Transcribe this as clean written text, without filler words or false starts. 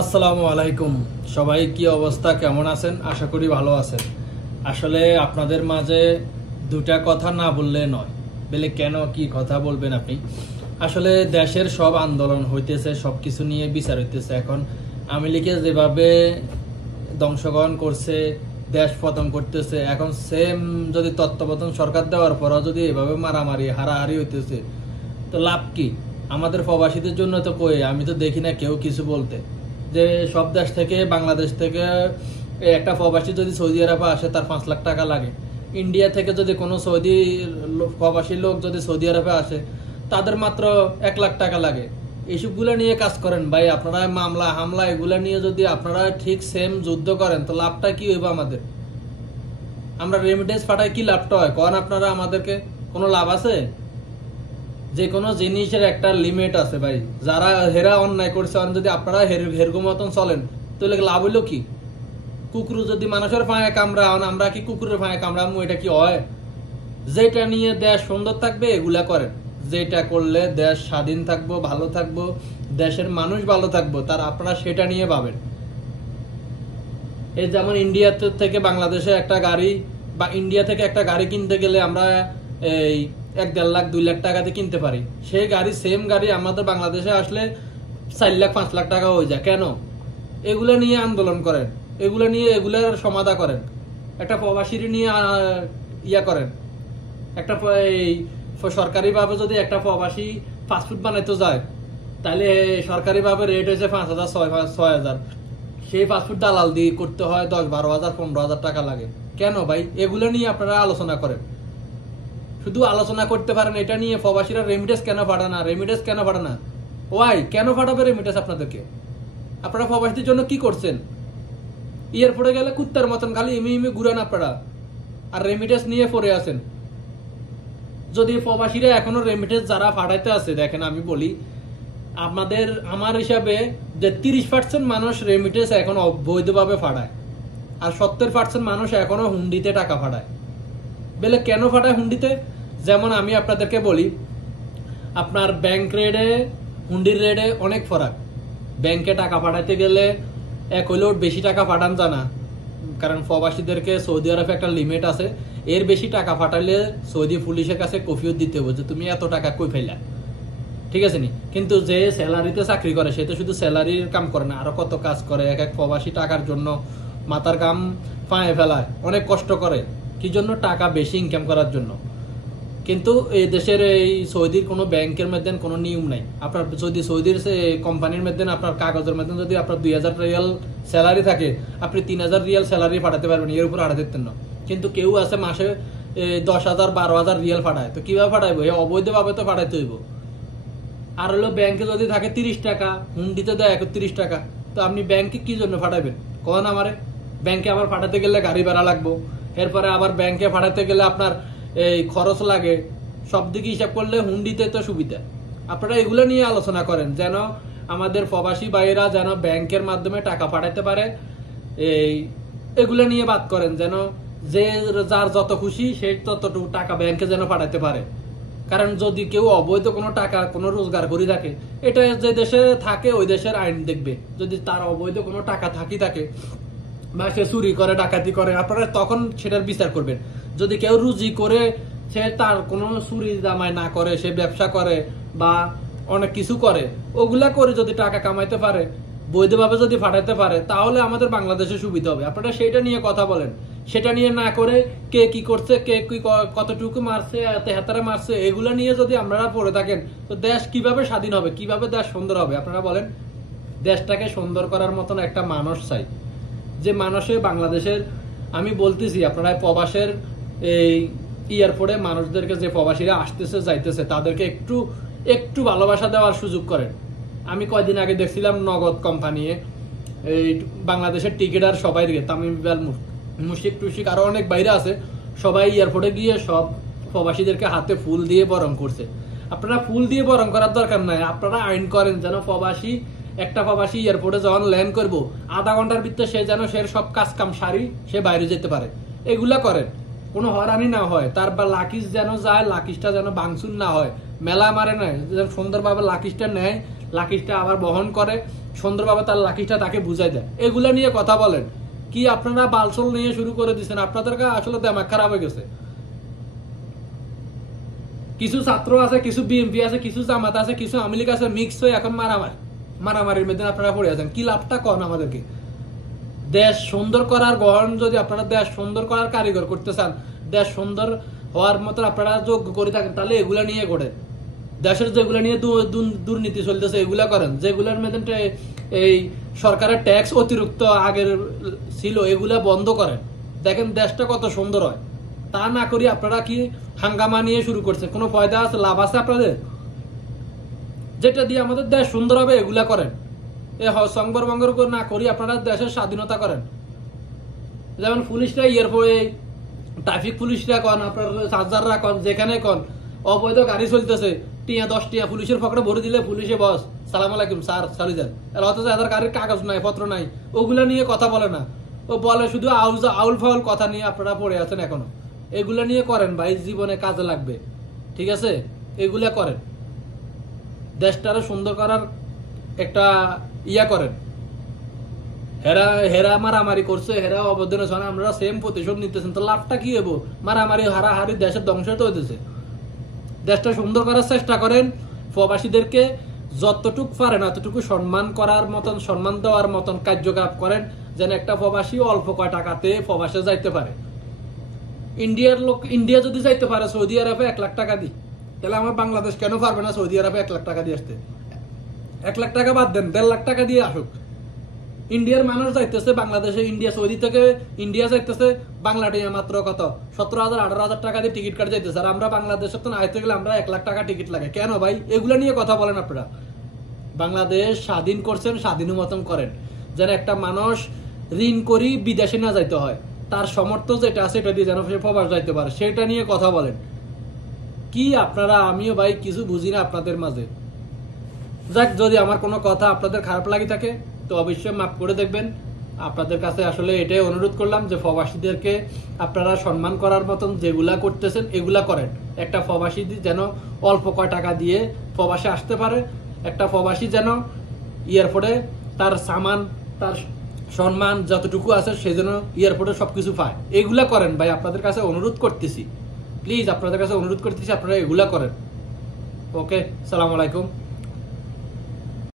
আসসালামু আলাইকুম। সবাই কি অবস্থা, কেমন আছেন? আশা করি ভালো আছেন। আসলে আপনাদের মাঝে দুটা কথা না বললে নয়। বলে কেন, কি কথা বলবেন আপনি? আসলে দেশের সব আন্দোলন হইতেছে, সবকিছু নিয়ে বিচার হইতেছে। এখন আওয়ামী লীগে যেভাবে ধ্বংসগ্রহণ করছে, দেশ পতন করতেছে, এখন সেম যদি তত্ত্বাবধান সরকার দেওয়ার পরও যদি এভাবে মারামারি হারাহারি হইতেছে, তো লাভ কি? আমাদের প্রবাসীদের জন্য তো কই, আমি তো দেখি না কেউ কিছু বলতে। যে সব দেশ থেকে, বাংলাদেশ থেকে একটা প্রবাসী যদি সৌদি আরবে আসে তার 5 লাখ টাকা লাগে। ইন্ডিয়া থেকে যদি কোনো সৌদি প্রবাসী লোক যদি সৌদি আরবে আসে তাদের মাত্র 1 লাখ টাকা লাগে। এইসবগুলো নিয়ে কাজ করেন ভাই আপনারা। মামলা হামলা এগুলা নিয়ে যদি আপনারা ঠিক সেম যুদ্ধ করেন তো লাভটা কি হইব আমাদের? আমরা রেমিটেন্স পাঠাই, কি লাভটা হয় কন আপনারা? আমাদেরকে কোনো লাভ আছে? যে কোনো জিনিসের একটা লিমিট আছে ভাই। যারা হেরা অন্যায় করছে যদি আপনারা হেরগো মতন চলেন তাহলে লাভ হইলো কি? কুকুর যদি মানুষের পায়ে কামড়া, আমরা কি কুকুরের পায়ে কামড়ামু? এটা কি হয়? যেটা নিয়ে দেশ সুন্দর থাকবে এগুলা করেন। যেটা করলে দেশ স্বাধীন থাকবো, ভালো থাকবো, দেশের মানুষ ভালো থাকবো, তার আপনারা সেটা নিয়ে ভাবেন। এই যেমন ইন্ডিয়া থেকে বাংলাদেশে একটা গাড়ি, বা ইন্ডিয়া থেকে একটা গাড়ি কিনতে গেলে আমরা এই 1-1.5 লাখ 2 লাখ টাকাতে কিনতে পারি। সেই গাড়ি, সেম গাড়ি আমাদের বাংলাদেশে আসলে 4 লাখ 5 লাখ টাকা হয়ে যায়। কেন? এগুলো নিয়ে আন্দোলন করেন, এগুলো নিয়ে এগুলার সমাধা করেন। একটা প্রবাসীর নিয়ে ইয়া করেন। একটা সরকারিভাবে যদি একটা প্রবাসী ফাস্টফুড বানাইতে যায় তাহলে সরকারিভাবে রেট হয়েছে 5,000 6,000। সেই ফাস্টফুড দালাল দিয়ে করতে হয় 10-12,000 15,000 টাকা লাগে। কেন ভাই? এগুলো নিয়ে আপনারা আলোচনা করেন। শুধু আলোচনা করতে পারেন এটা নিয়ে। প্রবাসীরা রেমিটেন্স কেন পাঠায় না? রেমিটেন্স কেন পাঠায় না? ওয়াই কেন পাঠাবে রেমিটেন্স আপনাদেরকে? আপনারা প্রবাসীদের জন্য কি করছেন? এয়ারপোর্টে গেলে কুত্তার মতন খালি ইমি ঘুরেন আপনারা, আর রেমিটেন্স নিয়ে পড়ে আছেন। যদি প্রবাসীরা এখনো রেমিটেন্স যারা পাঠাইতে আছে, দেখেন আমি বলি আমার হিসাবে যে 30% মানুষ রেমিটেন্স এখন অবৈধভাবে পাঠায়, আর 70% মানুষ এখনো হুন্ডিতে টাকা পাঠায়। বলে কেন পাঠায় হুন্ডিতে? যেমন আমি আপনাদেরকে বলি, আপনার ব্যাংক রেটে হুন্ডির রেটে অনেক ফারাক। ব্যাংকে টাকা পাঠাইতে গেলে এক হইলেও বেশি টাকা পাঠান জানা, কারণ প্রবাসীদেরকে সৌদি আরবে একটা লিমিট আছে। এর বেশি টাকা পাঠালে সৌদি পুলিশের কাছে কফিয়ত দিতে হবে যে তুমি এত টাকা কই ফেলা। ঠিক আছে নি? কিন্তু যে স্যালারিতে চাকরি করে সে তো শুধু স্যালারির কাম করে না, আরো কত কাজ করে। এক এক প্রবাসী টাকার জন্য মাথার কাম পায়ে ফেলায়, অনেক কষ্ট করে। কি জন্য? টাকা বেশি ইনকাম করার জন্য। কিন্তু এই দেশের এই সৌদির কোনো ব্যাংকের মধ্যে কোনো নিয়ম নাই। আপনার যদি সৌদির কোম্পানির মধ্যে আপনার কাগজের মধ্যে যদি আপনার 2,000 রিয়াল স্যালারি থাকে, আপনি 3,000 রিয়াল স্যালারি পাঠাতে পারবেন, এর উপর পাঠাতে দিতেন না। কিন্তু কেউ আছে মাসে 10,000 12,000 রিয়াল পাঠায়। তো কিভাবে পাঠাইবো? এই অবৈধভাবে তো পাঠাইতে হইব। আর হলো ব্যাংকে যদি থাকে 30 টাকা, হুন্ডিতে দেয় 31 টাকা, তো আপনি ব্যাংকে কি জন্য পাঠাবেন কন আমারে? ব্যাংকে আবার পাঠাতে গেলে গাড়ি ভাড়া লাগবো, এরপরে আবার ব্যাংকে পাঠাতে গেলে আপনার এই খরচ লাগে। সব দিকে হিসাব করলে হুন্ডিতে তো সুবিধা। আপনারা এগুলো নিয়ে আলোচনা করেন যেন আমাদের প্রবাসী ভাইয়েরা যেন ব্যাংকের মাধ্যমে টাকা পাঠাতে পারে। এই এগুলো নিয়ে বাদ করেন যেন যে যার যত খুশি সে ততটুকু টাকা ব্যাংকে যেন পাঠাতে পারে। কারণ যদি কেউ অবৈধ কোনো টাকা কোনো রোজগার করে থাকে, এটা যে দেশে থাকে ওই দেশের আইন দেখবে। যদি তার অবৈধ কোনো টাকা থাকে বা সে চুরি করে, ডাকাতি করে, আপনারা তখন সেটার বিচার করবেন। যদি কেউ রুজি করে, সে তার কোনো চুরি জামাই না করে, সে ব্যবসা করে বা অনেক কিছু করে, ওগুলা করে যদি টাকা কামাইতে পারে, বৈধভাবে যদি পাঠাইতে পারে, তাহলে আমাদের বাংলাদেশে সুবিধা হবে। আপনারা সেটা নিয়ে কথা বলেন। সেটা নিয়ে না করে কে কি করছে, কে কি কতটুকু মারছে, হাতারে মারছে, এগুলা নিয়ে যদি আপনারা পড়ে থাকেন তো দেশ কিভাবে স্বাধীন হবে, কিভাবে দেশ সুন্দর হবে? আপনারা বলেন। দেশটাকে সুন্দর করার মতন একটা মানুষ চাই, যে মানুষে বাংলাদেশের, আমি বলতেছি আপনারা প্রবাসের এই এয়ারপোর্টে মানুষদেরকে, যে প্রবাসীরা আসতেছে যাইতেছে, তাদেরকে একটু একটু ভালোবাসা দেওয়ার সুযোগ করেন। আমি কয়দিন আগে দেখছিলাম নগদ কোম্পানি এই বাংলাদেশের টিকিট আর সবাই তামিম ইকবাল, মুশিক টুশিক আরো অনেক বাইরে আছে, সবাই এয়ারপোর্টে গিয়ে সব প্রবাসীদেরকে হাতে ফুল দিয়ে বরণ করছে। আপনারা ফুল দিয়ে বরণ করার দরকার নাই। আপনারা আইন করেন যেন একটা প্রবাসী এয়ারপোর্টে যখন ল্যান্ড করবো আধা ঘন্টার ভিতরে সে যেন সে সব কাজ কাম সারি সে বাইরে যেতে পারে। এগুলা করেন, কোনো হয়রানি না হয়। তার বা লাকিজ যেন যায়, লাকিজটা যেন ভাঙচুর না হয়, মেলা মারে না, যেন সুন্দরভাবে লাকিজটা নেয়, লাকিজটা আবার বহন করে, সুন্দরভাবে তার লাকিজটা তাকে বুঝাই দেয়। এগুলা নিয়ে কথা বলেন। কি আপনারা বালসল নিয়ে শুরু করে দিচ্ছেন? আপনাদের আসলে দেমাগ খারাপ হয়ে গেছে। কিছু ছাত্র আছে, কিছু বিএনপি আছে, কিছু জামাত আছে, কিছু আওয়ামী লীগ আছে, মিক্স হয়ে এখন মারামারির মধ্যে আপনারা পড়ে আছেন। কি লাভটা কন আমাদেরকে? দেশ সুন্দর করার গহন, যদি আপনারা দেশ সুন্দর করার কারিগর করতে চান, দেশ সুন্দর হওয়ার মতো আপনারা যোগ্য করে থাকেন, তাহলে এগুলা নিয়ে করেন। দেশের যেগুলা নিয়ে দুর্নীতি চলতেছে এগুলা করেন। যেগুলার মধ্যে এই সরকারের ট্যাক্স অতিরিক্ত আগের ছিল এগুলা বন্ধ করেন। দেখেন দেশটা কত সুন্দর হয়। তা না করি আপনারা কি হাঙ্গামা নিয়ে শুরু করছেন? কোনো ফায়দা আছে, লাভ আছে আপনাদের? যেটা দিয়ে আমাদের দেশ সুন্দর হবে এগুলা করেন। সংবর বঙ্গর না করি আপনারা দেশের স্বাধীনতা করেন। যেমন পুলিশরা এয়ারপোর্টে, ট্রাফিক পুলিশরা কন, আপনার চার্জাররা কন, যেখানে কন অবৈধ গাড়ি চলতেছে, 10 টিয়া পুলিশের পকেটে ভরে দিলে পুলিশে বস সালাম আলাইকুম স্যার চালিয়ে যান। অথচ এদের গাড়ির কাগজ নাই, পত্র নাই, ওগুলা নিয়ে কথা বলে না। ও বলে শুধু আউল ফাউল কথা নিয়ে আপনারা পড়ে আছেন এখনো। এগুলা নিয়ে করেন ভাই, জীবনে কাজে লাগবে। ঠিক আছে, এগুলা করেন। দেশটারে সুন্দর করার একটা ইয়া করেন। হেরা মারামারি করছে, হেরা অবদান আছে, আমরা সেম প্রতিশোধ নিতেছেন, তো লাভটা কি হবো? মারামারি হারাহারি দেশের ধ্বংস তো হইতেছে। দেশটা সুন্দর করার চেষ্টা করেন। প্রবাসীদেরকে যতটুক পারেন এতটুকু সম্মান করার মতন, সম্মান দেওয়ার মতন কার্যকলাপ করেন, যেন একটা প্রবাসী অল্প কয় টাকাতে প্রবাসে যাইতে পারে। ইন্ডিয়া যদি যাইতে পারে সৌদি আরবে 1 লাখ টাকা দিই, তাহলে আমার বাংলাদেশ কেন পারবে না সৌদি আরবে 1 লাখ টাকা দিয়ে আসতে? 1 লাখ টাকা বাদ দেন, 1.5 লাখ টাকা দিয়ে আসুক। ইন্ডিয়ার মানুষ যাইতেছে বাংলাদেশে, সৌদি থেকে ইন্ডিয়া যাইতেছে বাংলাদেশে মাত্র কত 17,000 18,000 টাকা দিয়ে টিকিট কাটে যাইতেছে। আর আমরা বাংলাদেশে তো আইতে গেলে আমরা 1 লাখ টাকা টিকিট লাগে কেন ভাই? এগুলো নিয়ে কথা বলেন আপনারা। বাংলাদেশ স্বাধীন করছেন, স্বাধীনের মতন করেন, যেন একটা মানুষ ঋণ করি বিদেশে না যাইতে হয়, তার সামর্থ্য যেটা আছে এটা দিয়ে যেন সে প্রবাস যাইতে পারে, সেটা নিয়ে কথা বলেন। কি আপনারা, আমিও ভাই কিছু বুঝি না আপনাদের মাঝে। যাক, যদি আমার কোনো কথা আপনাদের খারাপ লাগে থাকে তো অবশ্যই মাফ করে দেখবেন। আপনাদের কাছে আসলে এটাই অনুরোধ করলাম যে প্রবাসীদেরকে আপনারা সম্মান করার মতন যেগুলা করতেছেন এগুলা করেন। একটা প্রবাসী যেন অল্প কয় টাকা দিয়ে প্রবাসে আসতে পারে, একটা প্রবাসী যেন এয়ারপোর্টে তার সামান, তার সম্মান যতটুকু আছে সে যেন এয়ারপোর্টে সবকিছু পায়। এগুলা করেন ভাই, আপনাদের কাছে অনুরোধ করতেছি, প্লিজ আপনাদের কাছে অনুরোধ করতেছি আপনারা এগুলা করেন। ওকে, সালাম আলাইকুম।